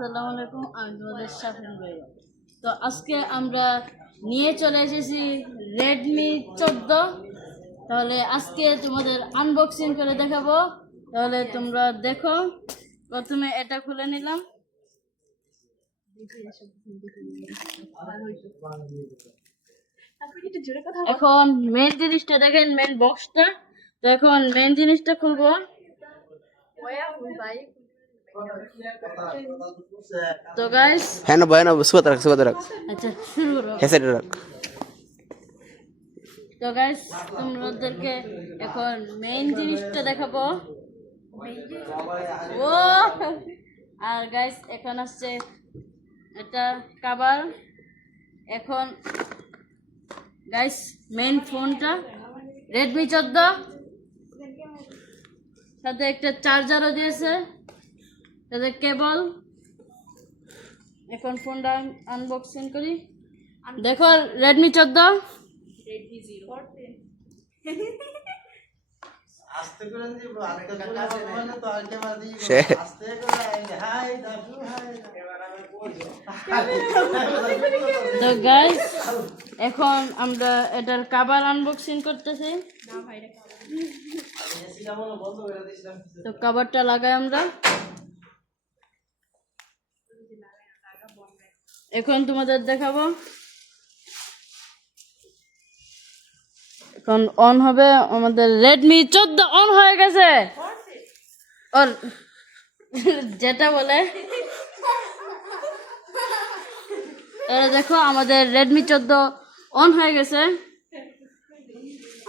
আসসালামু আলাইকুম, আমি তোমাদের শাফিন ভাই। তো আজকে আমরা নিয়ে চলে এসেছি রেডমি 14। তাহলে আজকে তোমাদের আনবক্সিং করে দেখাবো। তাহলে তোমরা দেখো। প্রথমে এটা খুলে নিলাম। এখন মেন জিনিসটা দেখেন, মেন বক্সটা। তো এখন মেন জিনিসটা খুলবো। তো গাইস হ্যাঁ না ভয় না সুবাদ রাখ আচ্ছা শুরু করো। হেসেট রাখ। তো গাইস তোমাদেরকে এখন মেইন জিনিসটা দেখাবো। ও আর গাইস এখন আসছে এটা কভার। এখন গাইস মেইন ফোনটা রেডমি 14, সাথে একটা চার্জারও দিয়েছে, সাথে কেবল। এখন ফোনটা আনবক্সিং করি। দেখো রেডমি 14। আস্তে করে দিব আরেকটা করে হবে না তো আরেকটা মার দিই সে আস্তে করে হাই দাদু হাই এবার আমি বলবো তো গাইস এখন আমরা এটার কভার আনবক্সিং করতেছি। এসিটা বলো বন্ধ করে দিয়েছিলাম। তো কভারটা লাগাই আমরা। এখন তোমাদের দেখাবো। এখন অন হবে আমাদের রেডমি 14। অন হয়ে গেছে ওর যেটা বলে। দেখো আমাদের রেডমি 14 অন হয়ে গেছে।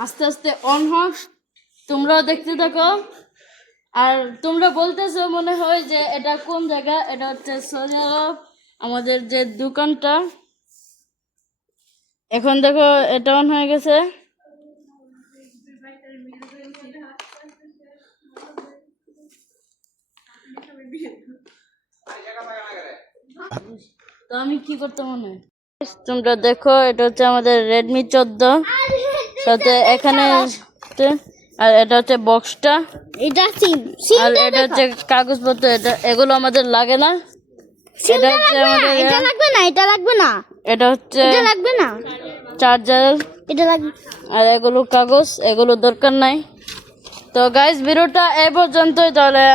আস্তে আস্তে অন হোক, তোমরাও দেখতে থাকো। আর তোমরা বলতেছো মনে হয় যে এটা কোন জায়গা। এটা হচ্ছে সৌদি আরব, আমাদের যে দোকানটা। এখন দেখো এটা অন হয়ে গেছে। তো আমি কি করতে মনে হয়, তোমরা দেখো এটা হচ্ছে আমাদের রেডমি 14, সাথে এখানে আর এটা হচ্ছে বক্সটা, আর এটা হচ্ছে কাগজপত্র। এগুলো আমাদের লাগে না। এটা হচ্ছে আমাদের এটা লাগবে না, এটা লাগবে না, এটা হচ্ছে এটা লাগবে না, চার্জার, এটা লাগবে। আর এগুলো কাগজ, এগুলো দরকার নাই। তো গাইস ভিডিওটা এই পর্যন্তই। তাহলে